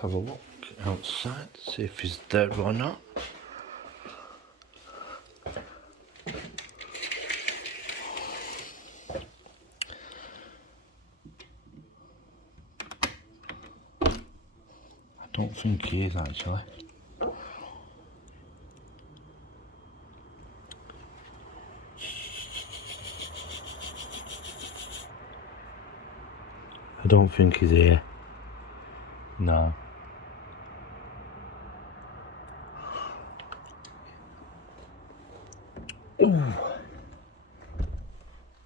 have a look outside, see if he's there or not. I don't think he is actually. I don't think he's here. No. Ooh.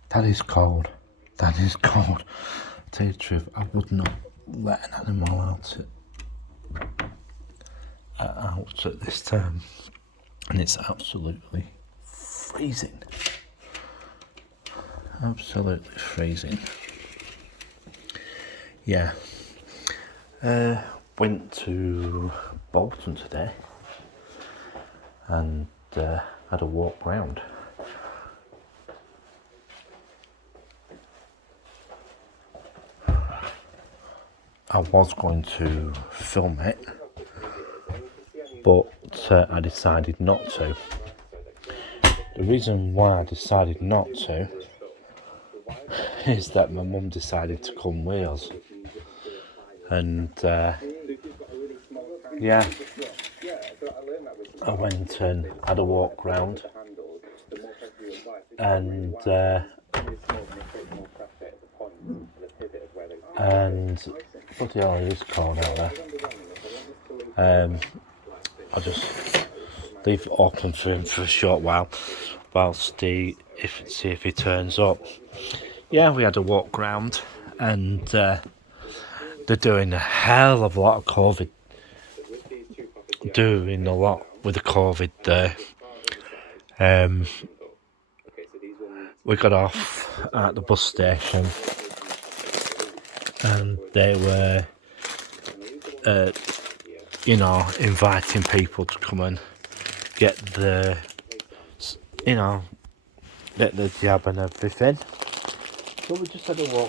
That is cold. That is cold. To tell you the truth, I would not let an animal out at this time. And it's absolutely freezing. Absolutely freezing. Yeah. Went to Bolton today and had a walk round. I was going to film it, but I decided not to. The reason why I decided not to is that my mum decided to come with us. And yeah, I went and had a walk round, and bloody hell, it is cold out there. I'll just leave it open for him for a short while, whilst see if he turns up. Yeah, we had a walk round, and they're doing a hell of a lot of COVID. Doing a lot with the COVID there. We got off at the bus station, and they were, inviting people to come and get the jab and everything. So we just had a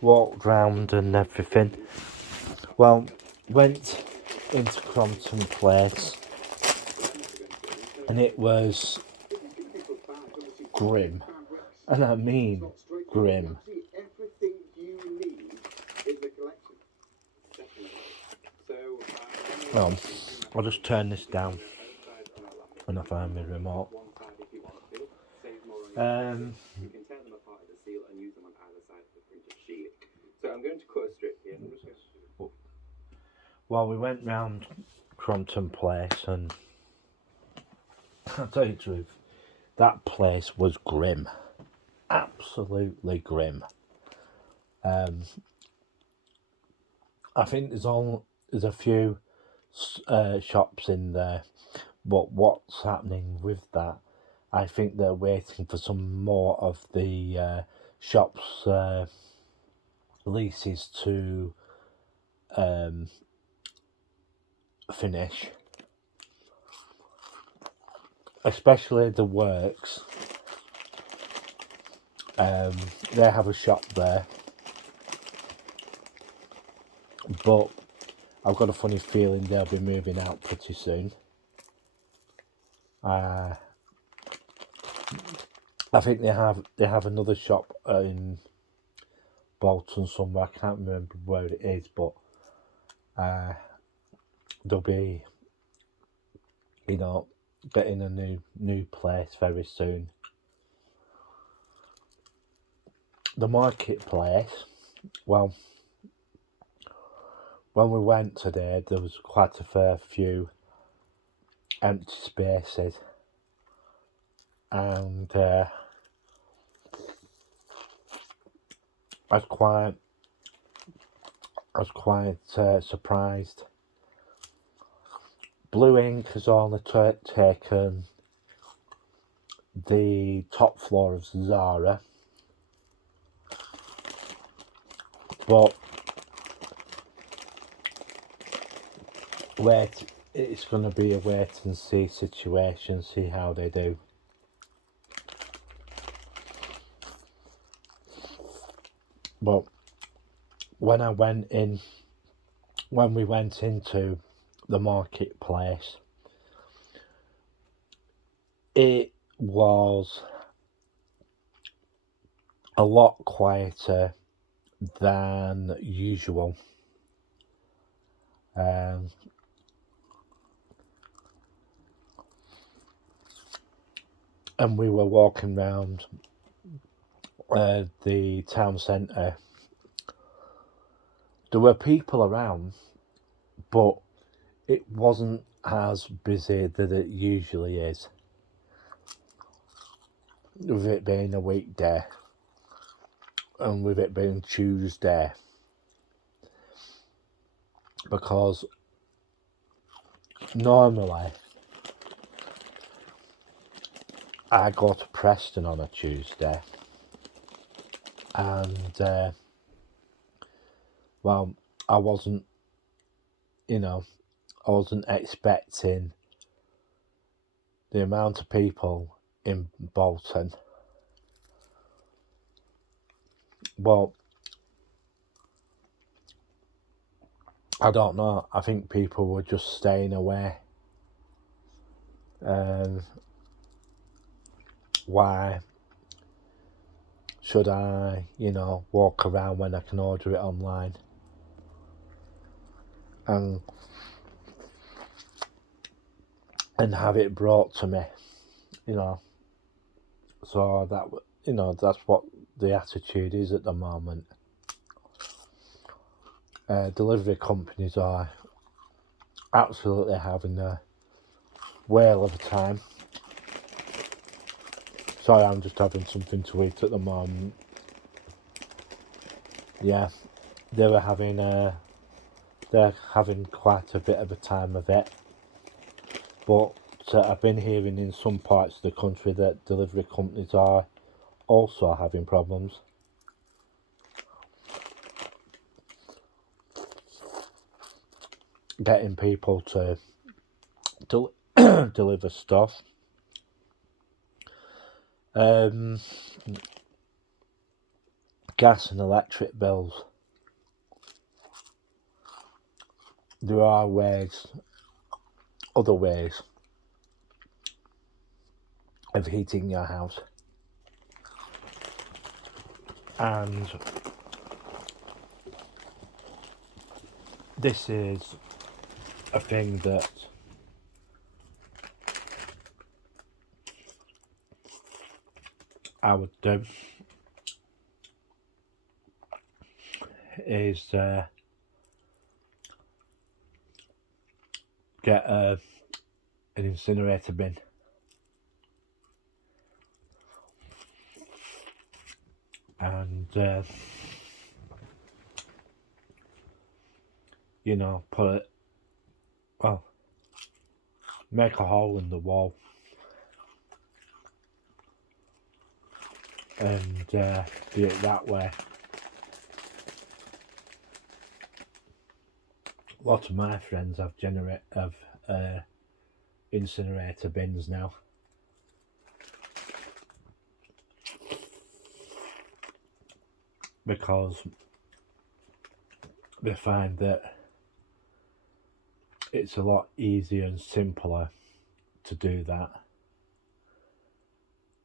walk round and everything. Well, went into Crompton Place, and it was grim, and I mean grim. Well, I'll just turn this down when I find my remote. You can tear them apart at the seal and use them on either side of the printed sheet. So I'm going to cut a strip here. Well, we went round Crompton Place, and I'll tell you the truth, that place was grim. Absolutely grim. I think there's a few shops in there, but what's happening with that, I think they're waiting for some more of the shops' leases to finish, especially the Works. They have a shop there, but I've got a funny feeling they'll be moving out pretty soon. I think they have another shop in Bolton somewhere. I can't remember where it is, but they'll be, getting a new place very soon. The marketplace, well, when we went today, there was quite a fair few empty spaces, and I was quite surprised. Blue Ink has only taken the top floor of Zara, but it's going to be a wait and see situation, see how they do. But when I went in when we went into the marketplace, it was a lot quieter than usual. And we were walking around the town centre. There were people around, but it wasn't as busy that it usually is, with it being a weekday and with it being Tuesday, because normally I go to Preston on a Tuesday, and well, I wasn't expecting the amount of people in Bolton. Well, I don't know. I think people were just staying away. Why should I, walk around when I can order it online? And have it brought to me, So that's what the attitude is at the moment. Delivery companies are absolutely having a whale of a time. Sorry, I'm just having something to eat at the moment. Yeah, they're having quite a bit of a time of it. But I've been hearing in some parts of the country that delivery companies are also having problems. Getting people to deliver stuff. Gas and electric bills. There are other ways of heating your house. And this is a thing that I would do, is get an incinerator bin. And put it, make a hole in the wall and do it that way. A lot of my friends have incinerator bins now. Because they find that it's a lot easier and simpler to do that,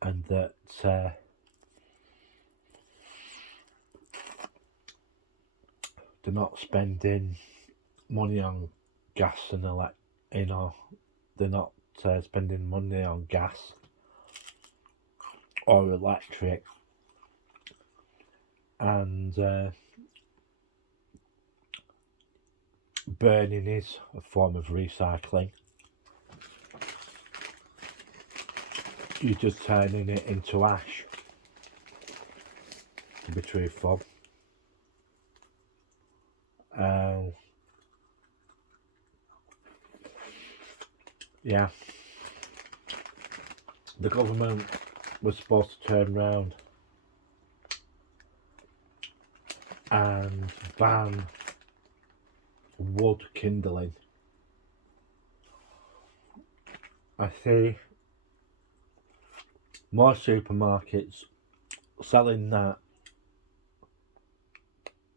and that they're not spending money on gas and they're not spending money on gas or electric, and burning is a form of recycling. You're just turning it into ash, to be truthful. Yeah, the government was supposed to turn around and ban wood kindling. I see more supermarkets selling that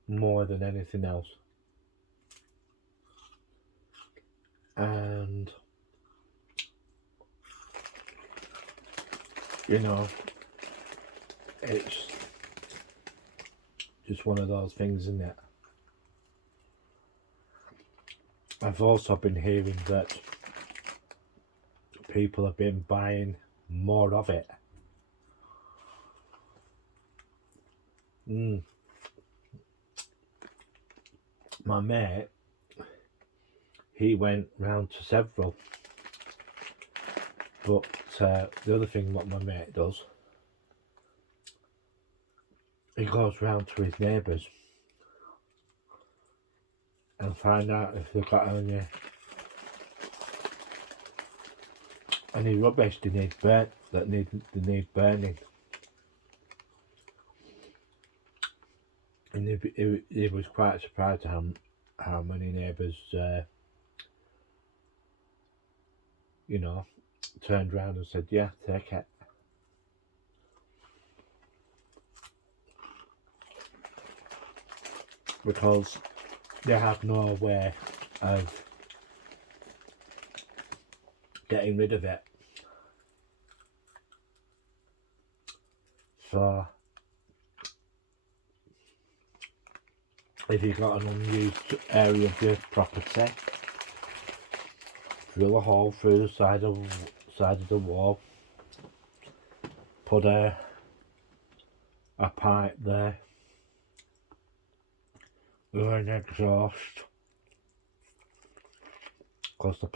more than anything else. And you know, it's just one of those things, isn't it? I've also been hearing that people have been buying more of it. My mate, he went round to several, but the other thing what my mate does, he goes round to his neighbours and find out if they've got any rubbish they need burnt, that they need burning. And he was quite surprised at how many neighbours you know, turned round and said, yeah, take it. Because they have no way of getting rid of it. So if you've got an unused area of your property, drill a hole through the side of the wall, put a pipe there with an exhaust, because the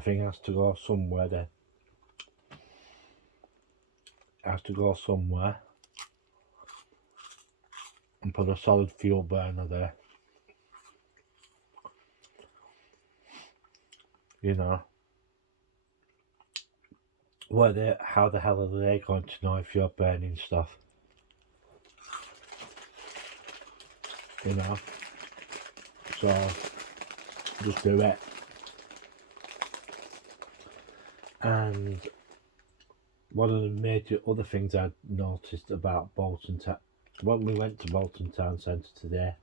thing has to go somewhere then. It has to go somewhere, and put a solid fuel burner there. You know, how the hell are they going to know if you're burning stuff? You know, so just do it. And one of the major other things I noticed about Bolton Town, when we went to Bolton Town Centre today,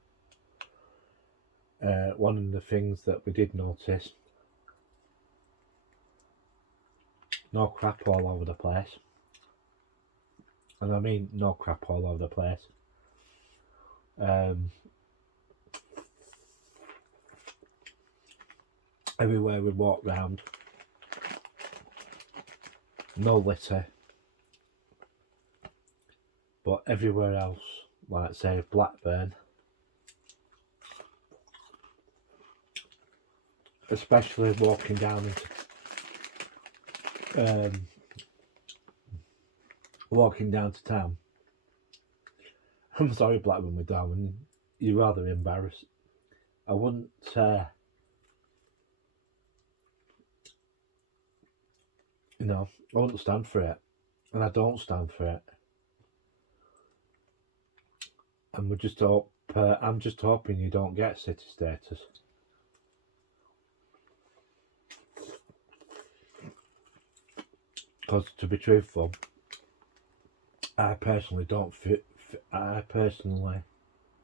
one of the things that we did notice, no crap all over the place. And I mean no crap all over the place. Everywhere we walk round, no litter. But everywhere else, like say Blackburn, especially walking down to town. I'm sorry, Blackburn with Darwin, you're rather embarrassed. I wouldn't you know, I wouldn't stand for it, and I don't stand for it. And I'm just hoping you don't get city status. Because to be truthful, I personally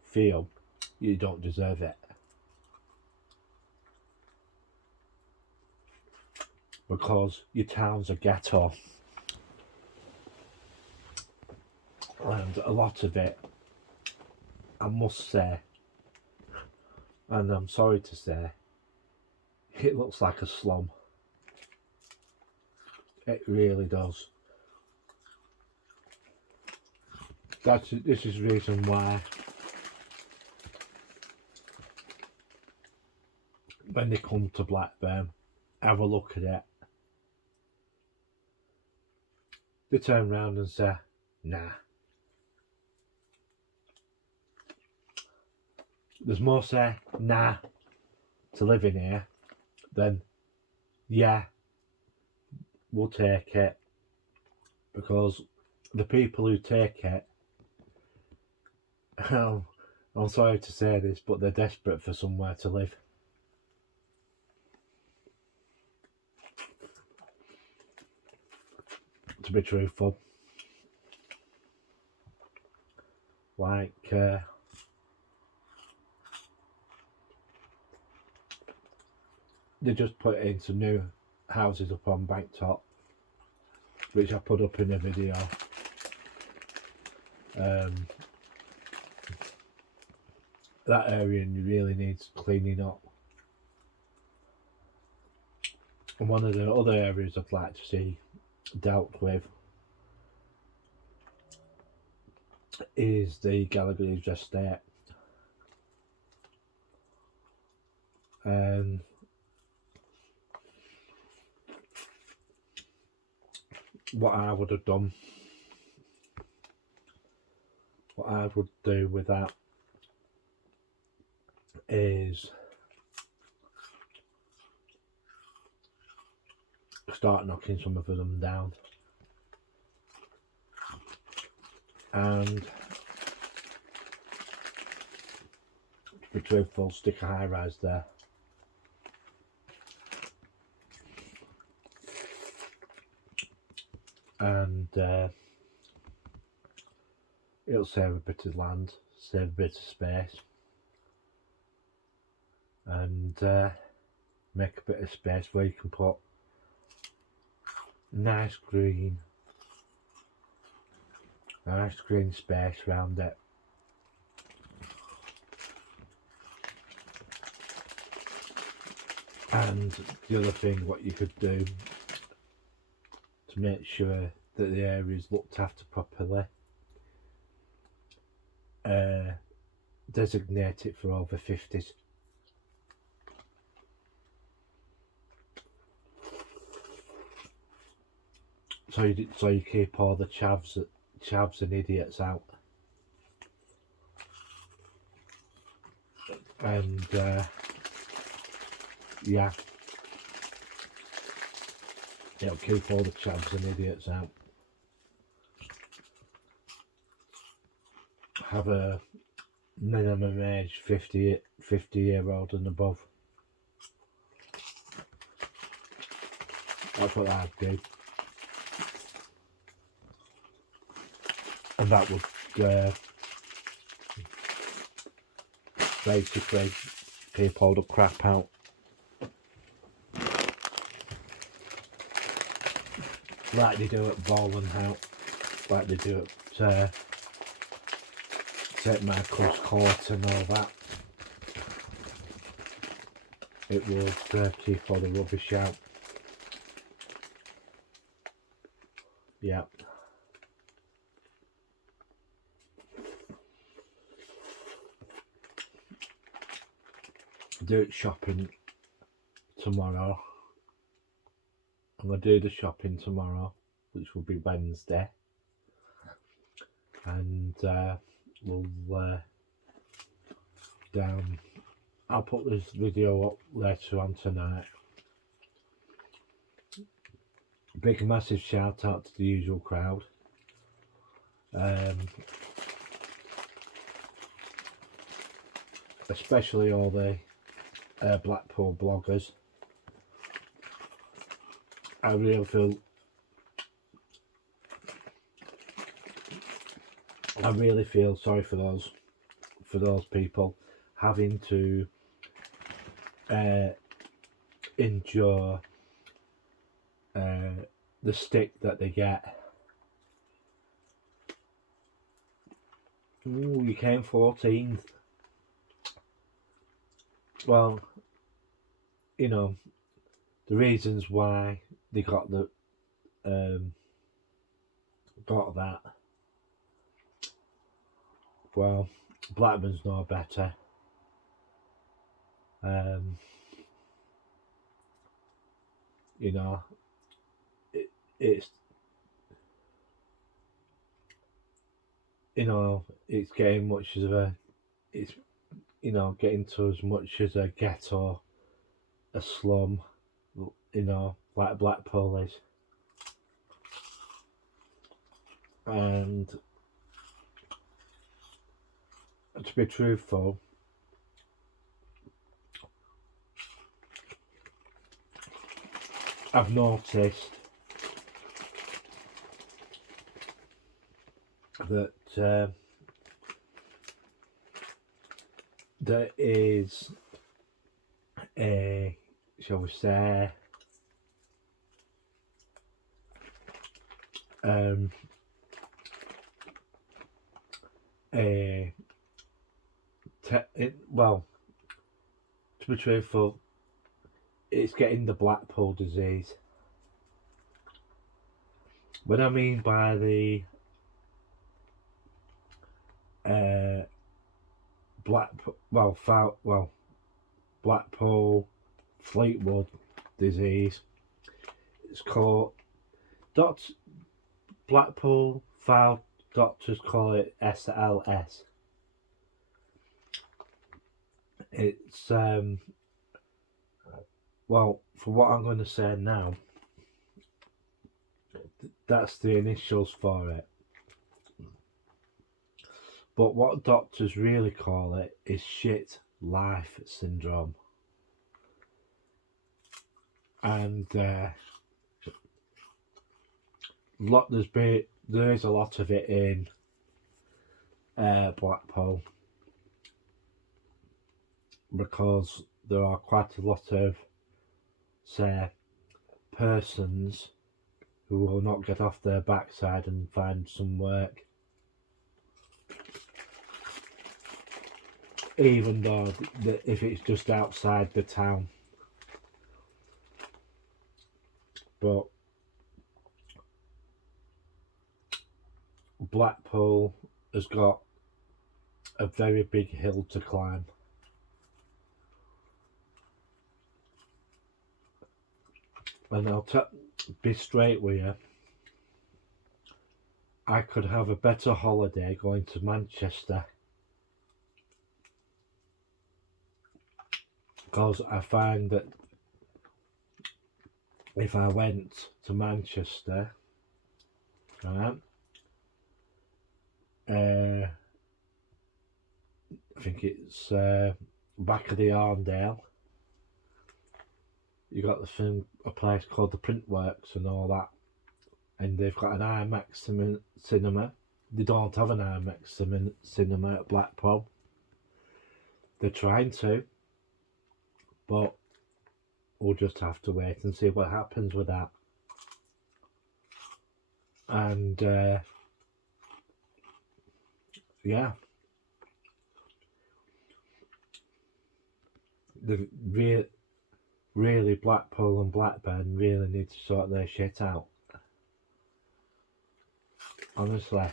feel you don't deserve it. Because your town's a ghetto. And a lot of it, I must say, and I'm sorry to say, it looks like a slum. It really does. This is the reason why when they come to Blackburn, have a look at it, they turn around and say, nah. There's more say nah to live in here than yeah, we'll take it. Because the people who take it, I'm sorry to say this, but they're desperate for somewhere to live. To be truthful. Like they just put in some new houses up on Banktop, which I put up in a video. That area really needs cleaning up. And one of the other areas I'd like to see dealt with is the Gallagher's estate. What I would have done, what I would do with that is start knocking some of them down, and to be truthful, stick a high rise there. And it'll save a bit of land, save a bit of space, and make a bit of space where you can put nice green space around it. And the other thing what you could do to make sure that the area is looked after properly, designate it for over 50s. So you keep all the chavs and idiots out, and yeah, it'll keep all the chavs and idiots out. Have a minimum age 50-year-old and above. That's what I'd do. And that would basically keep all the crap out. Like they do at Bowling House, like they do at St Michael's Court and all that. It would keep all the rubbish out. Yeah. Do it shopping tomorrow. I'm going to do the shopping tomorrow, which will be Wednesday. And we'll I'll put this video up later on tonight. Big massive shout out to the usual crowd. Especially all the Blackpool bloggers. I really feel sorry for those people having to endure the stick that they get. Ooh, you came 14th. Well, you know, the reasons why they got the got that. Well, Blackburn's no better. You know, it's you know, it's getting much of a, it's, you know, getting to as much as a ghetto, a slum, you know, like Blackpool is. And to be truthful, I've noticed that there is a shall we say, well, to be truthful, it's getting the Blackpool disease. What I mean by the Blackpool Fleetwood disease, it's called Blackpool file doctors call it SLS. It's well, for what I'm going to say now, that's the initials for it. But what doctors really call it is shit life syndrome. And there is a lot of it in Blackpool, because there are quite a lot of, say, persons who will not get off their backside and find some work, even though if it's just outside the town. But Blackpool has got a very big hill to climb. And I'll be straight with you, I could have a better holiday going to Manchester, because I find that if I went to Manchester, right, I think it's back of the Arndale, you got a place called the Printworks and all that, and they've got an IMAX cinema. They don't have an IMAX cinema at Blackpool. They're trying to, but we'll just have to wait and see what happens with that. And yeah, the really Blackpool and Blackburn really need to sort their shit out. Honestly.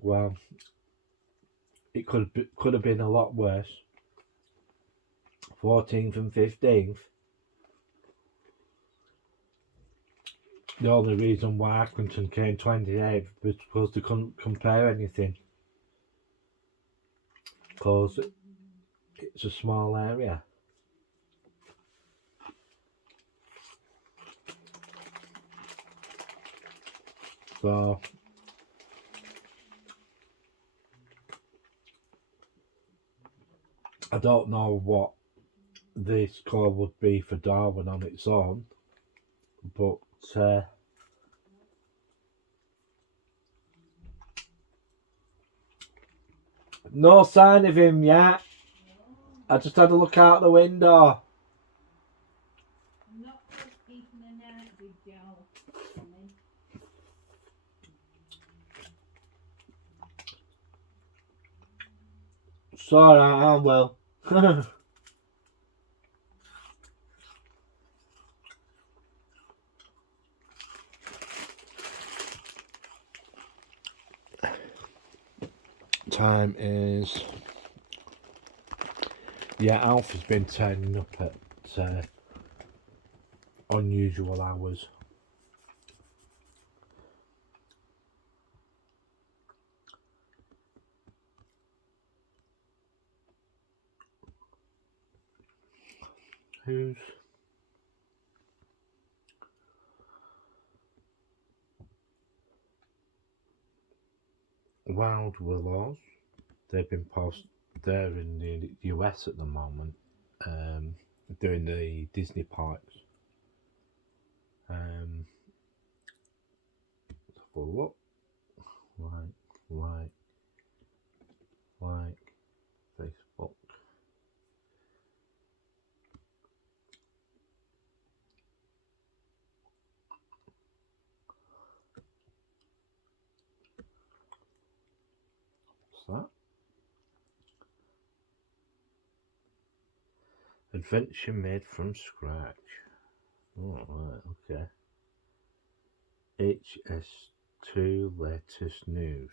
Well, it could have been a lot worse. 14th and 15th. The only reason why Accrington came 28th was because they couldn't compare anything, because it's a small area. So I don't know what the score would be for Darwin on its own, but no sign of him yet. I just had a look out the window. I'm not keeping an eye on Big Joe. It's alright, I will. Time is, yeah, Alf has been turning up at unusual hours. Who's Wild Willows? They've been they're in the US at the moment, doing the Disney parks. look. Like Facebook. What's that? Adventure made from scratch. Oh, right, okay. HS2 latest news.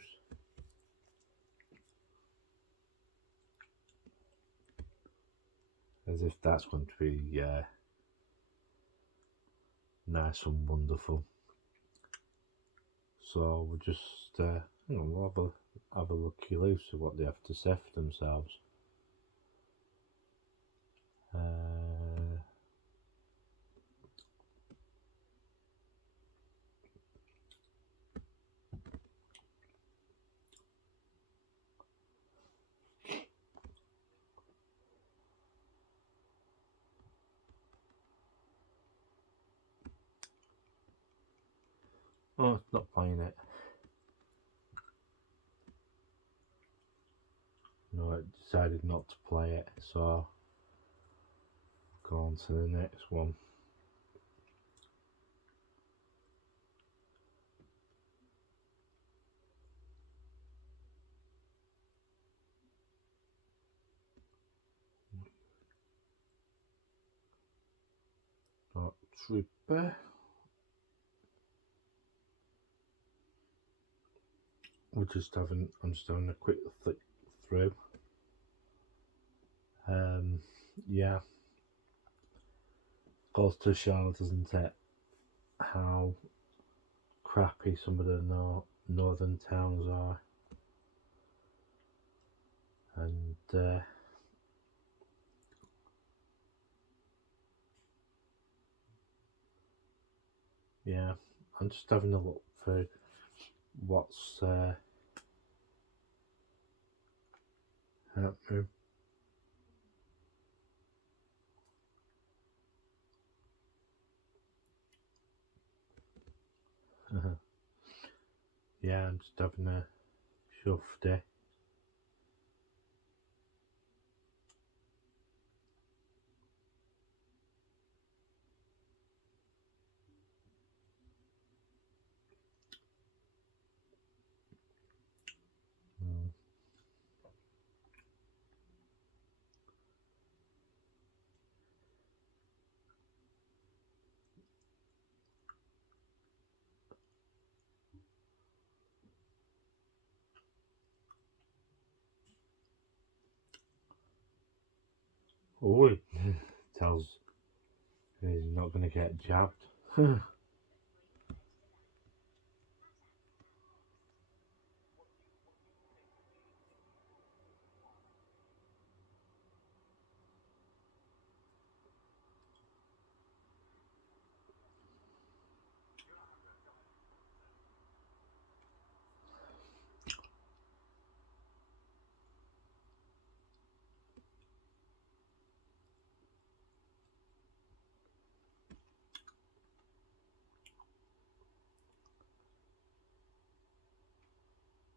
As if that's going to be nice and wonderful. So we'll just we'll have a looky loose at what they have to say for themselves. Oh, it's not playing it. No, it decided not to play it, so go on to the next one. Not Trooper. I'm just having a quick flick through. Yeah. Goes to show, doesn't it, how crappy some of the northern towns are. And yeah, I'm just having a look through what's happening. Yeah, I'm just having a shove day. Oh, it tells he's not going to get jabbed.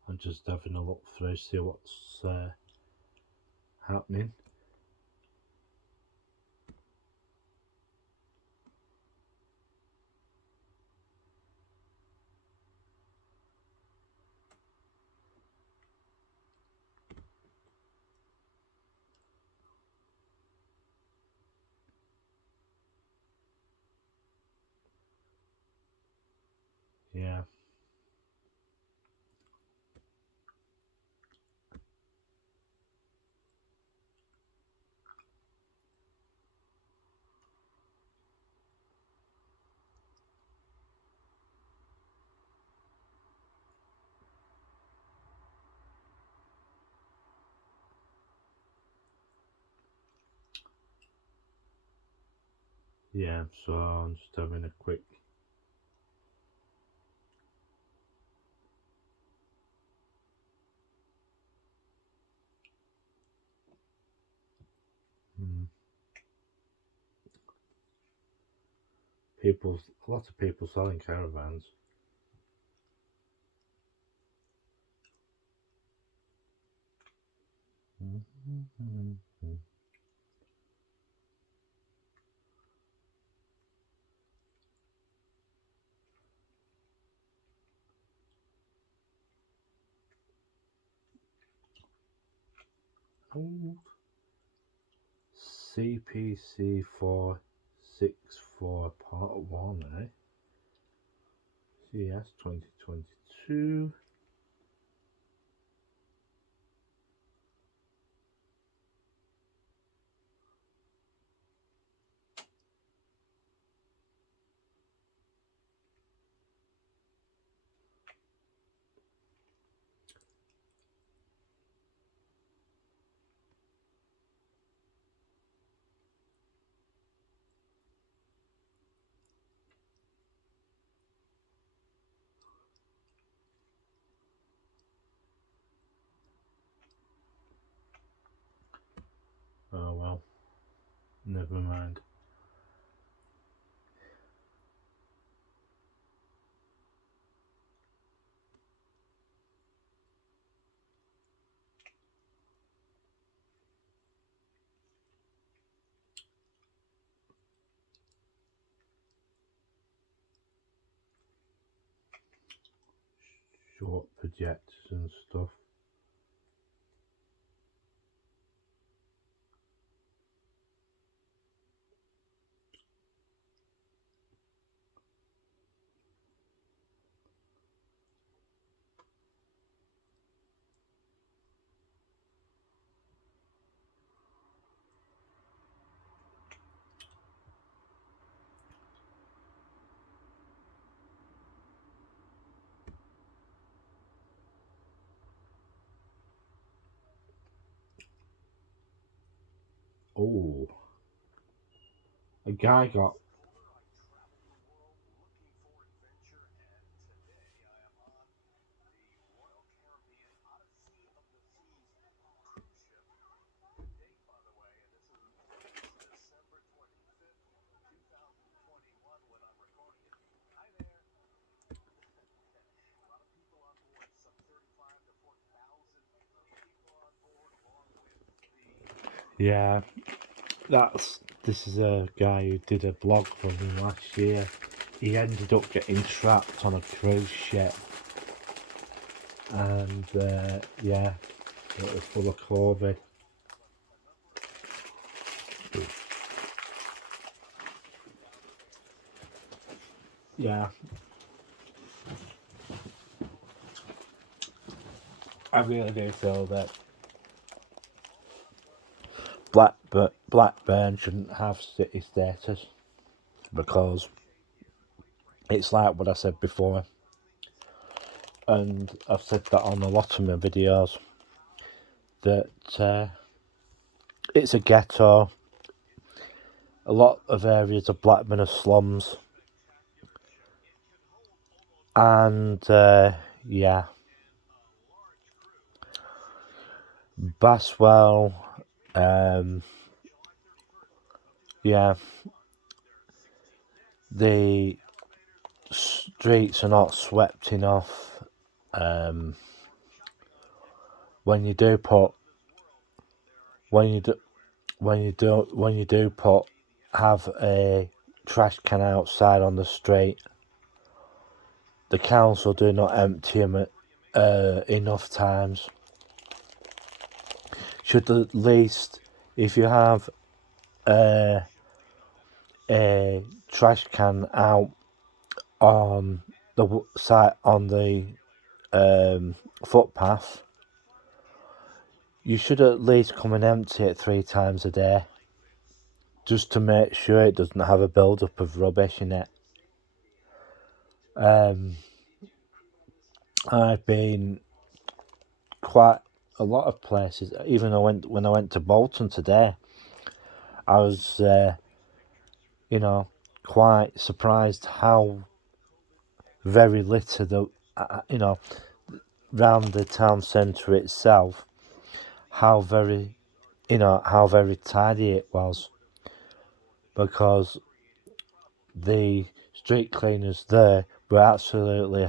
I'm just having a look through, see what's happening. Yeah. Yeah, so I'm just having a quick a lot of people selling caravans. CPC 464 Part 1, eh? CS 2022. Oh well, never mind. Short projectors and stuff. Oh, a guy got. Yeah, this is a guy who did a blog for me last year. He ended up getting trapped on a cruise ship, and yeah, it was full of COVID. Yeah, I really do feel that Blackburn shouldn't have city status, because it's like what I said before, and I've said that on a lot of my videos, that it's a ghetto. A lot of areas of Blackburn are slums, and yeah, Baswell, yeah, the streets are not swept enough. When you do put have a trash can outside on the street, the council do not empty them enough times. Should at least, if you have a trash can out on the site on the footpath, you should at least come and empty it 3 times a day, just to make sure it doesn't have a build-up of rubbish in it. I've been quite a lot of places. Even when I went to Bolton today, I was quite surprised how very littered round the town centre itself, how very tidy it was, because the street cleaners there were absolutely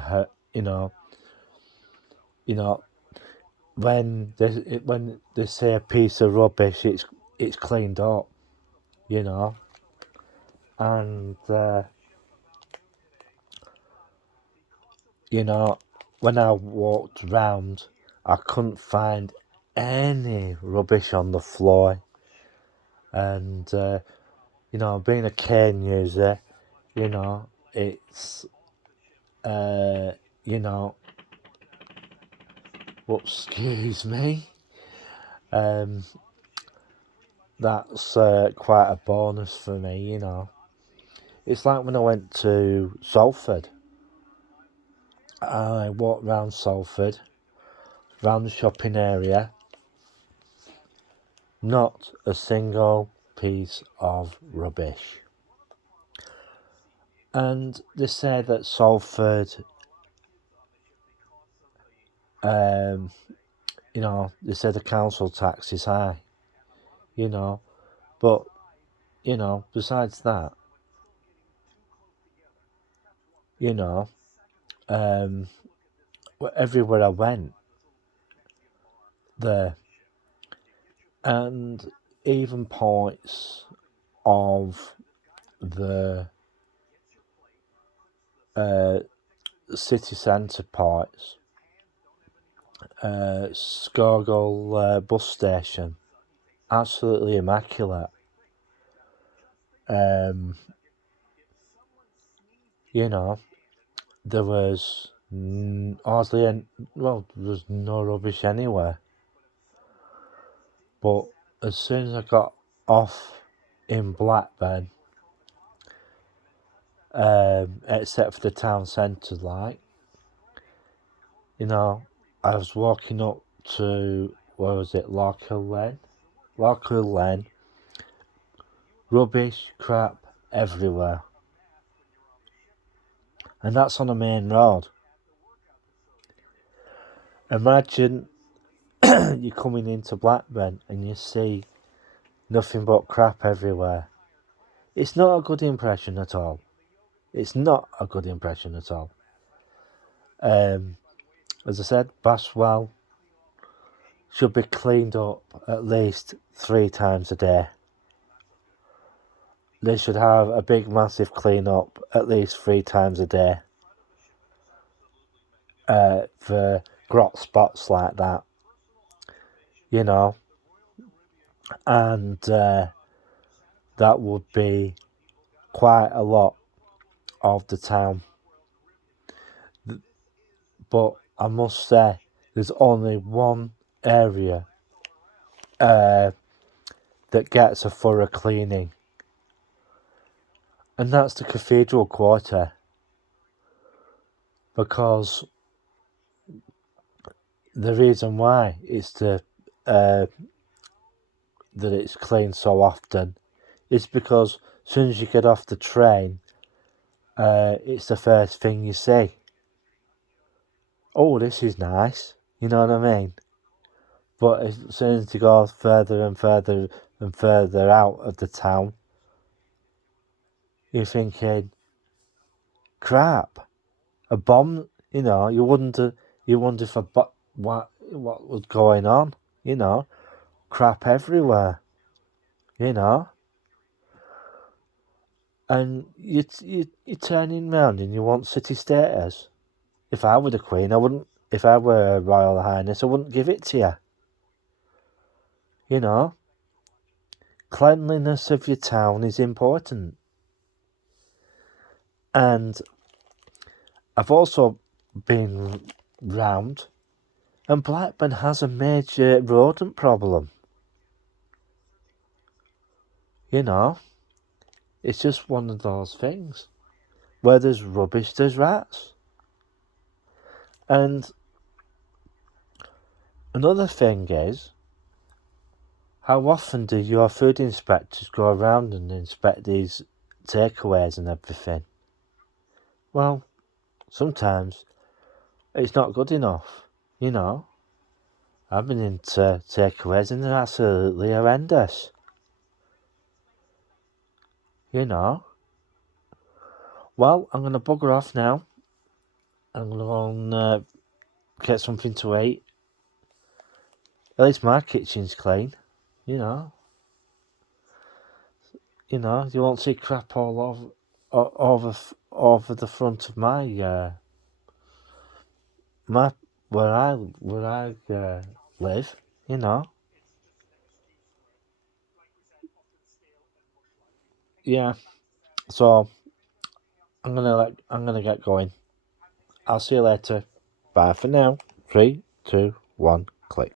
when they say a piece of rubbish, it's cleaned up, you know. And you know, when I walked round, I couldn't find any rubbish on the floor. And you know, being a cane user, you know, it's you know, excuse me, that's quite a bonus for me, you know. It's like when I went to Salford. I walked round Salford, round the shopping area, not a single piece of rubbish. And they say that Salford, you know, they say the council tax is high, you know, but, you know, besides that, you know, everywhere I went there, and even points of the city centre parts, Scorgall bus station, absolutely immaculate. You know, there was hardly there was no rubbish anywhere. But as soon as I got off in Blackburn, except for the town centre, like, you know, I was walking up to, where was it, Larkhill Lane, rubbish, crap, everywhere. And that's on a main road. Imagine you're coming into Blackburn and you see nothing but crap everywhere. It's not a good impression at all. It's not a good impression at all. As I said, Baswell should be cleaned up at least 3 times a day. They should have a big massive clean up at least 3 times a day for grot spots like that, you know, and that would be quite a lot of the town. But I must say, there's only one area that gets a thorough cleaning, and that's the Cathedral Quarter, because the reason why is that it's cleaned so often is because as soon as you get off the train, it's the first thing you see. Oh, this is nice, you know what I mean? But as soon as you go further and further and further out of the town, you're thinking, crap, a bomb, you know, you wonder if what was going on, you know, crap everywhere, you know. And you're turning round and you want city status. If I were the Queen, I wouldn't. If I were Her Royal Highness, I wouldn't give it to you. You know, cleanliness of your town is important. And I've also been round, and Blackburn has a major rodent problem. You know, it's just one of those things. Where there's rubbish, there's rats. And another thing is, how often do your food inspectors go around and inspect these takeaways and everything? Well, sometimes it's not good enough, you know. I've been into takeaways and they're absolutely horrendous. You know. Well, I'm going to bugger off now. I'm going to go and get something to eat. At least my kitchen's clean, you know. You know, you won't see crap all over the front of my where I live, you know. Yeah. So I'm gonna get going. I'll see you later. Bye for now. 3, 2, 1.